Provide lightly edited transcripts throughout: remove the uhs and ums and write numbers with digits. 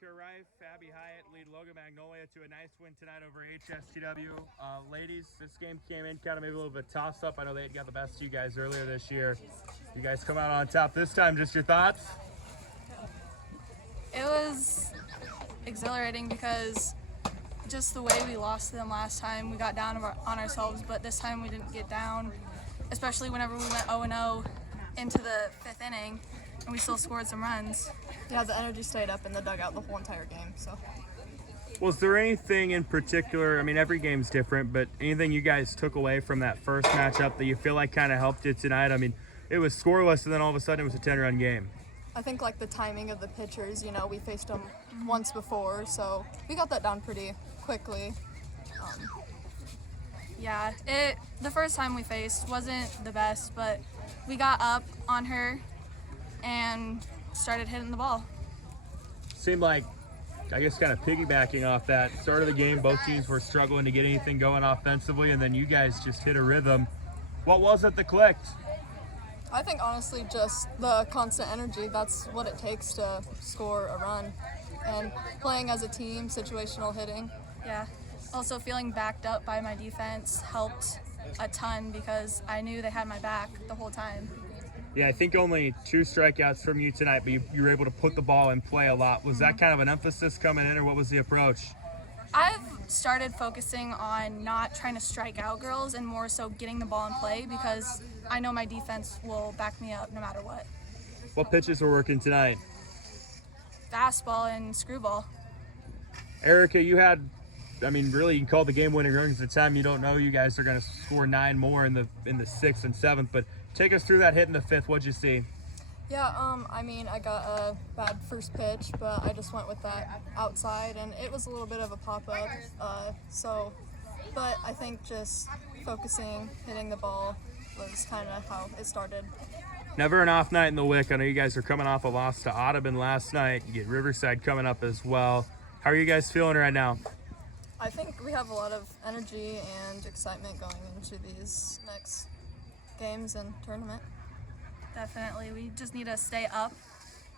Erica Rife, Abby Hyatt lead Logan-Magnolia to a nice win tonight over AHSTW. Ladies, this game came in kind of maybe a little bit toss-up. I know they got the best of you guys earlier this year. You guys come out on top this time. Just your thoughts? It was exhilarating because just the way we lost to them last time, we got down on ourselves, but this time we didn't get down, especially whenever we went 0-0 into the fifth inning, and we still scored some runs. Yeah, the energy stayed up in the dugout the whole entire game. So, Was there anything in particular, I mean, every game's different, but anything you guys took away from that first matchup that you feel like kind of helped you tonight? I mean, it was scoreless, and then all of a sudden it was a 10-run game. I think like the timing of the pitchers, you know, we faced them once before, so we got that down pretty quickly. Yeah, the first time we faced wasn't the best, but we got up on her and started hitting the ball. Seemed like, I guess kind of piggybacking off that, start of the game, both teams were struggling to get anything going offensively, and then you guys just hit a rhythm. What was it that clicked? I think honestly just the constant energy, that's what it takes to score a run. And playing as a team, situational hitting. Yeah. Also feeling backed up by my defense helped a ton because I knew they had my back the whole time. Yeah, I think only 2 strikeouts from you tonight, but you were able to put the ball in play a lot. Was that kind of an emphasis coming in, or what was the approach? I've started focusing on not trying to strike out girls and more so getting the ball in play because I know my defense will back me up no matter what. What pitches were working tonight? Fastball and screwball. Erica, you had, I mean, really, you can call the game-winning runs at the time. You don't know you guys are going to score 9 more in the 6th and 7th, but take us through that hit in the 5th. What'd you see? Yeah, I mean, I got a bad first pitch, but I just went with that outside, and it was a little bit of a pop-up. But I think just focusing, hitting the ball was kind of how it started. Never an off night in the WIC. I know you guys are coming off a loss to Audubon last night. You get Riverside coming up as well. How are you guys feeling right now? I think we have a lot of energy and excitement going into these next games and tournament. Definitely. We just need to stay up,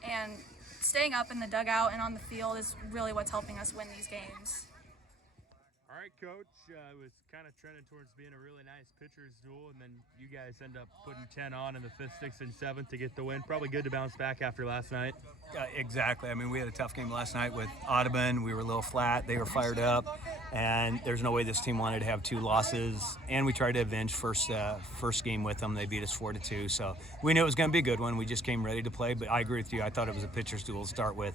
and staying up in the dugout and on the field is really what's helping us win these games. All right, Coach. It was kind of trending towards being a really nice pitcher's duel, and then you guys end up putting 10 on in the 5th, 6th, and 7th to get the win. Probably good to bounce back after last night. Exactly. I mean, we had a tough game last night with Audubon. We were a little flat. They were fired up, and there's no way this team wanted to have 2 losses. And we tried to avenge first game with them. They beat us 4-2. So we knew it was going to be a good one. We just came ready to play. But I agree with you. I thought it was a pitcher's duel to start with.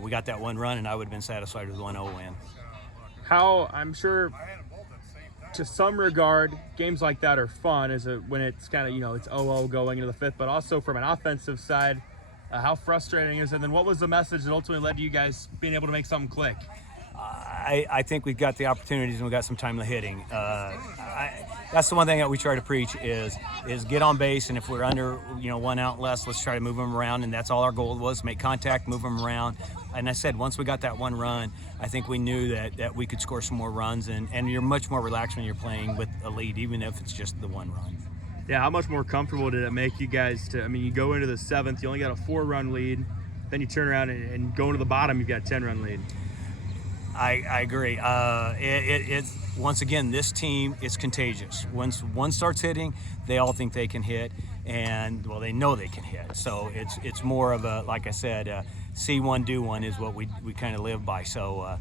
We got that 1 run, and I would have been satisfied with 1-0 win. How, I'm sure, to some regard, games like that are fun when it's kind of, you know, it's 0-0 going into the 5th, but also from an offensive side, how frustrating is it? And then what was the message that ultimately led to you guys being able to make something click? I think we've got the opportunities and we've got some time to hitting. That's the one thing that we try to preach is get on base, and if we're under 1 out less, let's try to move them around, and that's all our goal was, make contact, move them around. And I said, once we got that 1 run, I think we knew that we could score some more runs, and you're much more relaxed when you're playing with a lead, even if it's just the 1 run. Yeah, how much more comfortable did it make you guys to, I mean, you go into the 7th, you only got a 4-run lead, then you turn around and go into the bottom, you've got a 10-run lead. I agree. It's once again, this team is contagious. Once one starts hitting, they all think they can hit, and well, they know they can hit. So it's more of a, like I said, see one, do one is what we kind of live by. So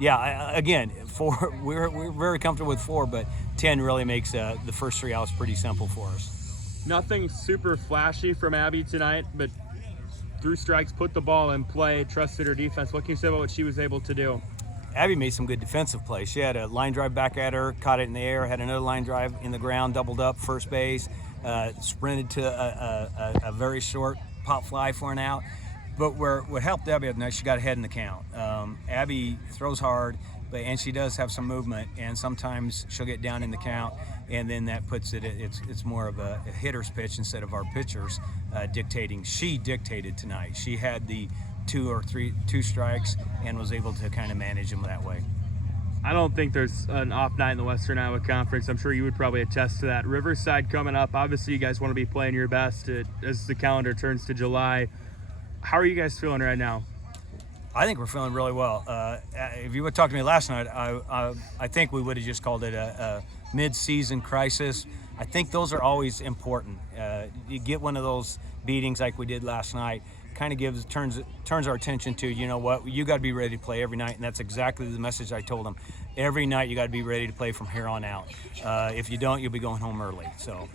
again, 4 we're very comfortable with 4, but 10 really makes the first 3 outs pretty simple for us. Nothing super flashy from Abby tonight, but threw strikes, put the ball in play, trusted her defense. What can you say about what she was able to do? Abby made some good defensive plays. She had a line drive back at her, caught it in the air, had another line drive in the ground, doubled up first base, sprinted to a very short pop fly for an out. But what helped Abby tonight, she got ahead in the count. Abby throws hard, and she does have some movement, and sometimes she'll get down in the count, and then that puts it's more of a hitter's pitch instead of our pitchers dictating. She dictated tonight. She had the 2 strikes and was able to kind of manage them that way. I don't think there's an off night in the Western Iowa Conference. I'm sure you would probably attest to that. Riverside coming up. Obviously, you guys want to be playing your best as the calendar turns to July. How are you guys feeling right now? I think we're feeling really well. If you would talk to me last night, I think we would have just called it a mid-season crisis. I think those are always important. You get one of those beatings like we did last night, kind of turns our attention to, you know what, you got to be ready to play every night, and that's exactly the message I told them. Every night you got to be ready to play from here on out. If you don't, you'll be going home early. So